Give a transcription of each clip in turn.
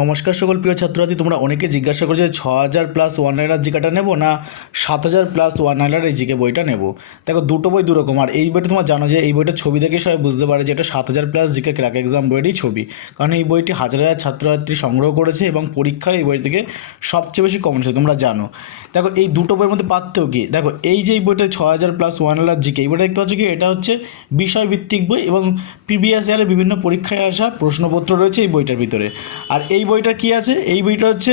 নমস্কার সকল প্রিয় ছাত্রছাত্রী, তোমরা অনেকে জিজ্ঞাসা করছ ছ হাজার প্লাস ওয়ান লাইনার জিকাটা নেব না সাত হাজার প্লাস ওয়ান লাইনার এই জিকে বইটা নেব? দেখো, দুটো বই দুরকম। আর এই বইটা তোমার জানো যে এই বইটা ছবি দেখে সবাই বুঝতে পারে যে এটা সাত হাজার প্লাস জিকে ক্র্যাক এক্সাম বইয়েরই ছবি। কারণ এই বইটি হাজার হাজার ছাত্রছাত্রী সংগ্রহ করেছে এবং পরীক্ষায় এই বই থেকে সবচেয়ে বেশি কমন এসেছে তোমরা জানো। দেখো, এই দুটো বইয়ের মধ্যে পার্থক্য কি? দেখো, এই যে এই বইটা ছ হাজার প্লাস ওয়ান লাইনার জিকে এই বইটা দেখতে পাচ্ছ কি? এটা হচ্ছে বিষয়ভিত্তিক বই এবং প্রিভিয়াস ইয়ারে বিভিন্ন পরীক্ষায় আসা প্রশ্নপত্র রয়েছে এই বইটার ভিতরে। আর এই বইটা কি আছে? এই বইটা হচ্ছে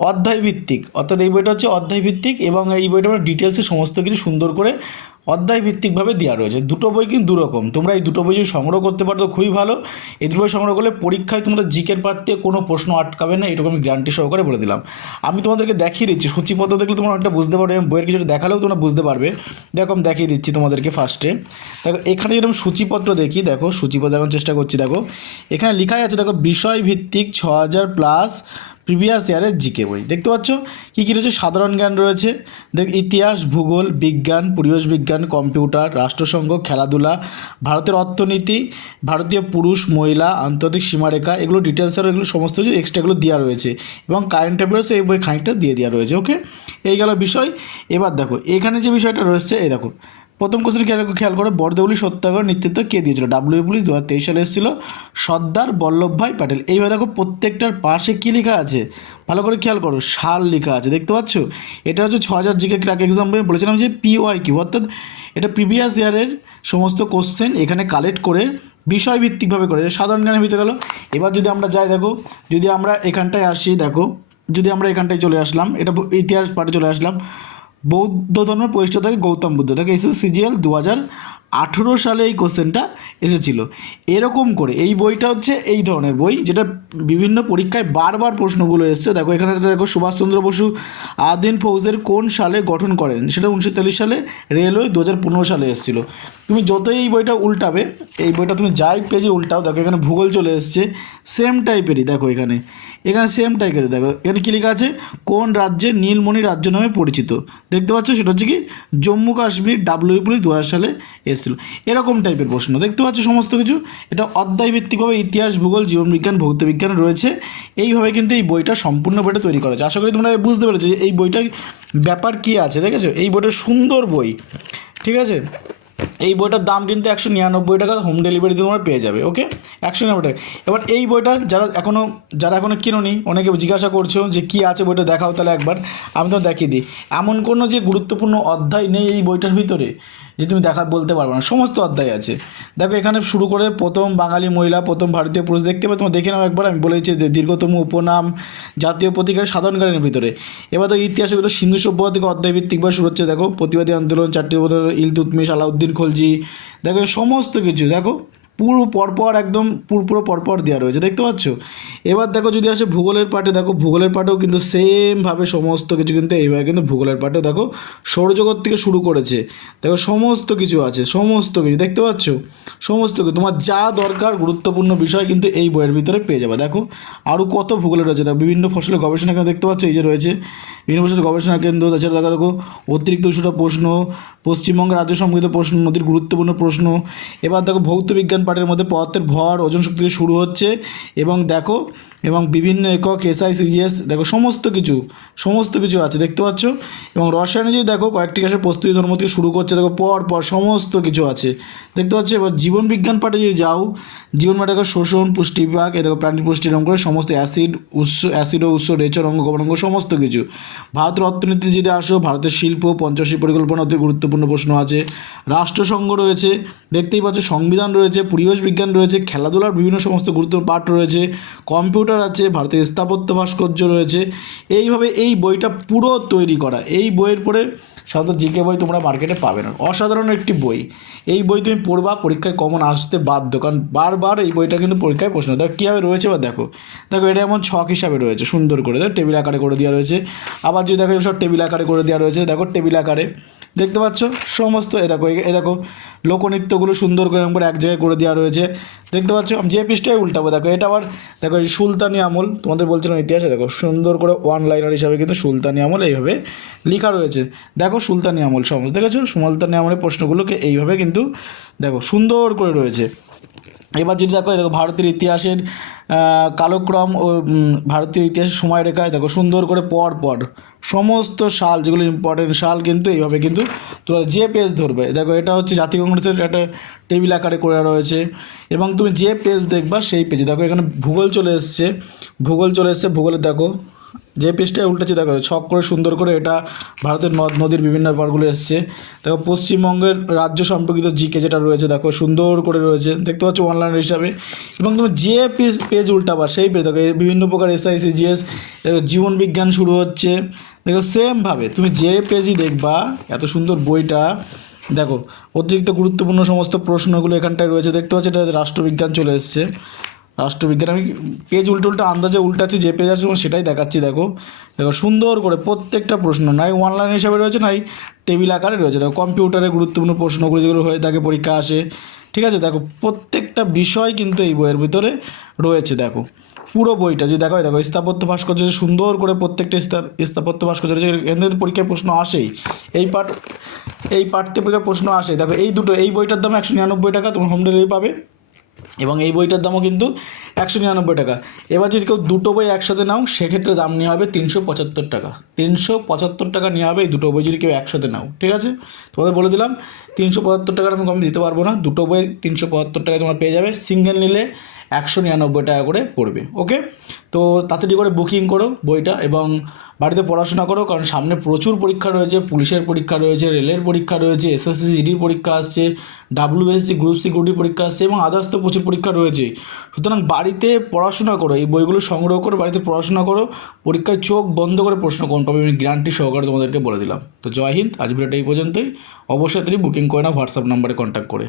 অধ্যায় ভিত্তিক অর্থাৎ এই বইটা হচ্ছে অধ্যায় ভিত্তিক এবং এই বইটা আমরা ডিটেলসে সমস্ত কিছু সুন্দর করে অধ্যায় ভিত্তিকভাবে দেওয়া রয়েছে। দুটো বই কিন্তু দুরকম। তোমরা এই দুটো বই যদি সংগ্রহ করতে পারো তো খুবই ভালো। এই দুটো বই সংগ্রহ করলে পরীক্ষায় তোমরা জিকের পার্ট থেকে কোনো প্রশ্ন আটকাবে না এটুকু আমি গ্যারান্টি সহকারে বলে দিলাম। আমি তোমাদেরকে দেখিয়ে দিচ্ছি। সূচিপত্র দেখলে তোমরা অনেকটা বুঝতে পারবে বইয়ের কিছুটা দেখালেও তোমরা বুঝতে পারবে। দেখো, আমি দেখিয়ে দিচ্ছি তোমাদেরকে ফার্স্টে দেখো, এখানে যেরকম সূচিপত্র দেখি, দেখো, সূচিপত্র দেখানোর চেষ্টা করছি, দেখো। এখানে লেখাই আছে, দেখো বিষয় ভিত্তিক ছ হাজার প্লাস প্রিভিয়াস ইয়ারের জিকে বই। দেখতে পাচ্ছ? কী কী রয়েছে? সাধারণ জ্ঞান রয়েছে। দেখ, ইতিহাস, ভূগোল, বিজ্ঞান, পরিবেশ বিজ্ঞান, কম্পিউটার, রাষ্ট্রসংঘ, খেলাধুলা, ভারতের অর্থনীতি, ভারতীয় পুরুষ, মহিলা, আন্তর্জাতিক সীমারেখা, এগুলো ডিটেলস আর এগুলো সমস্ত কিছু এক্সট্রাগুলো দেওয়া রয়েছে এবং কারেন্ট অ্যাফেয়ার্স এই বই খানিকটা দিয়ে দেওয়া রয়েছে ওকে এই গেল বিষয়। এবার দেখো, এখানে যে বিষয়টা রয়েছে, এই দেখো প্রথম কোশ্চেন খেয়াল খেয়াল করে বরদেউলি সত্যাগ্রহ নেতৃত্ব কে দিয়েছিল? ডাব্লিউ পুলিশ দু হাজার তেইশ সালে এসেছিল সর্দার বল্লভভাই প্যাটেল। এইভাবে দেখো প্রত্যেকটার পাশে কী লেখা আছে? ভালো করে খেয়াল করো, সাল লেখা আছে, দেখতে পাচ্ছ? এটা হচ্ছে ছ হাজার জিকে ক্র্যাক এক্সাম বলেছিলাম যে পিওয়াই কিউ অর্থাৎ এটা প্রিভিয়াস ইয়ারের সমস্ত কোশ্চেন এখানে কালেক্ট করে বিষয়ভিত্তিকভাবে করে সাধারণ জ্ঞানের ভিতরে গেলো। এবার যদি আমরা যাই, দেখো, যদি আমরা এখানটায় আসি, দেখো, যদি আমরা এখানটায় চলে আসলাম, এটা ইতিহাস পাঠে চলে আসলাম। বৌদ্ধ ধর্মের প্রতিষ্ঠাতা গৌতম বুদ্ধ। দেখো এসে সিজিএল দু হাজার আঠেরো সালে এই কোশ্চেনটা এসেছিল। এরকম করে, এই বইটা হচ্ছে এই ধরনের বই, যেটা বিভিন্ন পরীক্ষায় বারবার প্রশ্নগুলো এসছে। দেখো, এখানে দেখো, সুভাষচন্দ্র বসু আদিন ফৌজের কোন সালে গঠন করেন? সেটা উনিশশো তেতাল্লিশ সালে রেলওয়ে দু হাজার পনেরো সালে এসেছিল। তুমি যতই এই বইটা উল্টাবে, এই বইটা তুমি যাই পেজে উল্টাও, দেখো, এখানে ভূগোল চলে এসছে। সেম টাইপেরই, দেখো, এখানে। এখানে সেম টাইপের দেখো। এখানে কী লেখা আছে? কোন রাজ্যে নীলমণি রাজ্য নামে পরিচিত? দেখতে পাচ্ছ, সেটা হচ্ছে কি জম্মু কাশ্মীর ডাব্লিউ পুলিশ দু হাজার সালে এসেছিল। এরকম টাইপের প্রশ্ন। দেখতে পাচ্ছ সমস্ত কিছু? এটা অধ্যায় ভিত্তিকভাবে ইতিহাস, ভূগোল, জীবনবিজ্ঞান ভৌত বিজ্ঞান রয়েছে। এইভাবে কিন্তু এই বইটা সম্পূর্ণ বইটা তৈরি করা হয়েছে আশা করি তোমরা বুঝতে পেরেছ যে এই বইটার ব্যাপার কী আছে, দেখেছ? এই বইটা সুন্দর বই। ঠিক আছে? এই বইটার দাম কিন্তু একশো নিরানব্বই টাকা হোম ডেলিভারিতে তোমরা পেয়ে যাবে ওকে একশো নিরানব্বই টাকা। এবার এই বইটা যারা এখনও যারা এখনও কিনোনি, অনেকে জিজ্ঞাসা করছ যে কী আছে বইটা দেখাও তাহলে একবার। আমি তো দেখিয়ে দিই। এমন কোনো যে গুরুত্বপূর্ণ অধ্যায় নেই এই বইটার ভিতরে যে তুমি দেখা, বলতে পারবে না। সমস্ত অধ্যায় আছে। দেখো, এখানে শুরু করে প্রথম বাঙালি মহিলা, প্রথম ভারতীয় পুরুষ দেখতে পাবে। তোমার দেখে নাও একবার। আমি বলেছি যে দীর্ঘতম উপনাম, জাতীয় প্রতিকার সাধারণ ভিতরে। এবার তো ইতিহাসের ভিতরে সিন্ধু সভ্যতা থেকে অধ্যায় ভিত্তিকভাবে শুরু হচ্ছে দেখো, প্রতিবাদী আন্দোলন, চারটি ইলতুতমিশ আলাউদ্দিন খলজি দেখো সমস্ত কিছু দেখো পুরো পরপর একদম পুরো পুরো পরপর দেওয়া রয়েছে, দেখতে পাচ্ছ? এবার দেখো যদি আসে ভূগোলের পাটে দেখো ভূগোলের পাটেও কিন্তু সেমভাবে সমস্ত কিছু কিন্তু এইভাবে কিন্তু ভূগোলের পাটেও দেখো সৌরজগৎ থেকে শুরু করেছে। দেখো সমস্ত কিছু আছে, সমস্ত কিছু, দেখতে পাচ্ছ? সমস্ত কিছু, তোমার যা দরকার গুরুত্বপূর্ণ বিষয় কিন্তু এই বইয়ের ভিতরে পেয়ে যাবে। দেখো আরও কত ভূগোলের রয়েছে, দেখো বিভিন্ন ফসলের গবেষণা কেন্দ্র দেখতে পাচ্ছ? এই যে রয়েছে বিভিন্ন ফসলের গবেষণা কেন্দ্র, তাছাড়া দেখো দেখো অতিরিক্ত দুশোটা প্রশ্ন, পশ্চিমবঙ্গ রাজ্য সম্পর্কিত প্রশ্ন, নদীর গুরুত্বপূর্ণ প্রশ্ন, এবার দেখো ভৌত বিজ্ঞান পাঠের মধ্যে পদার্থের ভর ওজন শক্তি থেকে শুরু হচ্ছে এবং দেখো, এবং বিভিন্ন একক এসআই সিজিএস দেখো সমস্ত কিছু সমস্ত কিছু আছে, দেখতে পাচ্ছ? এবং রসায়নে যদি দেখো, কয়েকটি ক্লাসের প্রস্তুতি ধর্ম থেকে শুরু করছে, দেখো পর পর সমস্ত কিছু আছে। দেখতে পাচ্ছ? এবার জীবন বিজ্ঞান পাঠে যদি যাও, জীবন পাঠে দেখো শোষণ, পুষ্টি বিভাগ, এ দেখো প্রাণী পুষ্টি রঙ করে সমস্ত অ্যাসিড উৎস অ্যাসিড ও উৎস রেচর অঙ্গ গবনাঙ্গ সমস্ত কিছু। ভারতের অর্থনীতি যদি আসো, ভারতের শিল্প পঞ্চশীল পরিকল্পনা অতি গুরুত্বপূর্ণ প্রশ্ন আছে। রাষ্ট্রসংঘ রয়েছে, দেখতেই পাচ্ছ? সংবিধান রয়েছে পরিবেশ বিজ্ঞান রয়েছে, খেলাধুলার বিভিন্ন সমস্ত গুরুত্বপূর্ণ পাঠ রয়েছে, কম্পিউটার আছে, ভারতের স্থাপত্য ভাস্কর্য রয়েছে। এইভাবে এই বইটা পুরো তৈরি করা। এই বইয়ের পরে সাধারণত জিকে বই তোমরা মার্কেটে পাবে না। অসাধারণ একটি বই। এই বই তুমি পড়বা, পরীক্ষায় কমন আসতে বাধ্য। কারণ বারবার এই বইটা কিন্তু পরীক্ষায় প্রশ্ন দেখো, কীভাবে রয়েছে বা দেখো। দেখো, এটা এমন ছক হিসাবে রয়েছে, সুন্দর করে। দেখো, টেবিল আকারে করে দেওয়া রয়েছে। আবার যদি দেখো, সব টেবিল আকারে করে দেওয়া রয়েছে, দেখো, টেবিল আকারে। দেখতে পাচ্ছ? সমস্ত, এ দেখো এ দেখো, লোকনৃত্যগুলো সুন্দর করে করে এক জায়গায় করে দেওয়া রয়েছে। দেখতে পাচ্ছ? আমি যে পৃষ্ঠায় উল্টাবো, দেখো, এটা আবার, দেখো, এই সুলতানি আমল, তোমাদের বলছিলাম ইতিহাসে, দেখো, সুন্দর করে ওয়ান লাইনার হিসাবে কিন্তু সুলতানি আমল এইভাবে লেখা রয়েছে। দেখো সুলতানি আমল সমস্ত। দেখেছ? সুলতানি আমলের প্রশ্নগুলোকে এইভাবে কিন্তু দেখো, সুন্দর করে রয়েছে। এবার যদি দেখো দেখো ভারতের ইতিহাসের কালক্রম ও ভারতীয় ইতিহাসের সময় রেখায় দেখো, সুন্দর করে পর পর সমস্ত সাল, যেগুলো ইম্পর্টেন্ট সাল কিন্তু এইভাবে কিন্তু তোমরা যে পেজ ধরবে। দেখো, এটা হচ্ছে জাতীয় কংগ্রেসের একটা টেবিল আকারে করে রয়েছে এবং তুমি যে পেজ দেখবা সেই পেজে দেখো, এখানে ভূগোল চলে এসছে। ভূগোল চলে এসছে, ভূগোলে দেখো। যে পেজটা উল্টেছে, দেখো, ছক করে সুন্দর করে এটা ভারতের নদ, নদীর বিভিন্ন ব্যাপারগুলো এসছে। দেখো, পশ্চিমবঙ্গের রাজ্য সম্পর্কিত জিকে যেটা রয়েছে, দেখো, সুন্দর করে রয়েছে। দেখতে পাচ্ছ অনলাইন হিসাবে। এবং তুমি যে পেজ পেজ উল্টাবা, সেই পেজ, দেখো বিভিন্ন প্রকার এসআইসি জিএস জীবন বিজ্ঞান শুরু হচ্ছে। দেখো সেমভাবে তুমি যে পেজই দেখবা, এত সুন্দর বইটা, দেখো, অতিরিক্ত গুরুত্বপূর্ণ সমস্ত প্রশ্নগুলো এখানটায় রয়েছে। দেখতে পাচ্ছ এটা রাষ্ট্রবিজ্ঞান চলে এসছে। রাষ্ট্রবিজ্ঞান আমি পেজ উল্টো উল্টে আন্দাজে উল্টাচ্ছি, যে পেজ তোমার সেটাই দেখাচ্ছি, দেখো। দেখো, সুন্দর করে প্রত্যেকটা প্রশ্ন। নাই অনলাইন হিসাবে রয়েছে নাই টেবিল আকারে রয়েছে। দেখো কম্পিউটারে গুরুত্বপূর্ণ প্রশ্নগুলো যেগুলো হয়ে থাকে, পরীক্ষা আসে। ঠিক আছে? দেখো, প্রত্যেকটা বিষয় কিন্তু এই বইয়ের ভিতরে রয়েছে, দেখো। পুরো বইটা, যদি দেখো দেখো, স্থাপত্য ভাস্কর্য সুন্দর করে প্রত্যেকটা স্থাপ- স্থাপত্য ভাস্কর্য রয়েছে, এদের পরীক্ষায় প্রশ্ন আসেই। এই পার্ট এই পাঠ্য পরীক্ষার প্রশ্ন আসে। দেখো, এই দুটো, এই বইটার দাম একশো নিরানব্বই টাকা তুমি হোম ডেলিভারি পাবে। এবং এই বইটার দামও কিন্তু একশো নিরানব্বই টাকা। এবার যদি কেউ দুটো বই একসাথে নাও, সেক্ষেত্রে দাম নেওয়া হবে তিনশো পঁচাত্তর টাকা। তিনশো পঁচাত্তর টাকা নেওয়া হবে এই দুটো বই যদি কেউ একসাথে নাও, ঠিক আছে? তোমাদের বলে দিলাম, তিনশো পঁচাত্তর টাকার আমি কম দিতে পারব না। দুটো বই তিনশো পঁচাত্তর টাকায় তোমার পেয়ে যাবে। সিঙ্গেল নিলে একশো নিরানব্বই টাকা করে পড়বে ওকে তো তাড়াতাড়ি করে বুকিং করো বইটা এবং বাড়িতে পড়াশোনা করো, কারণ সামনে প্রচুর পরীক্ষা রয়েছে, পুলিশের পরীক্ষা রয়েছে, রেলের পরীক্ষা রয়েছে এসএসসি জিডির পরীক্ষা আসছে ডাব্লিউএসসি গ্রুপ সি গ্রুপি পরীক্ষা আসছে এবং আদার্স তো প্রচুর পরীক্ষা রয়েছে। সুতরাং বাড়িতে পড়াশোনা করো, এই বইগুলো সংগ্রহ করো, বাড়িতে পড়াশোনা করো, পরীক্ষায় চোখ বন্ধ করে প্রশ্ন কোন পাবে আমি গ্যারান্টি সহকারে তোমাদেরকে বলে দিলাম। তো জয় হিন্দ, আজ ভিডিওটা এই পর্যন্তই। অবশ্যই তুমি বুকিং করে নাও হোয়াটসঅ্যাপ নাম্বারে কন্ট্যাক্ট করে।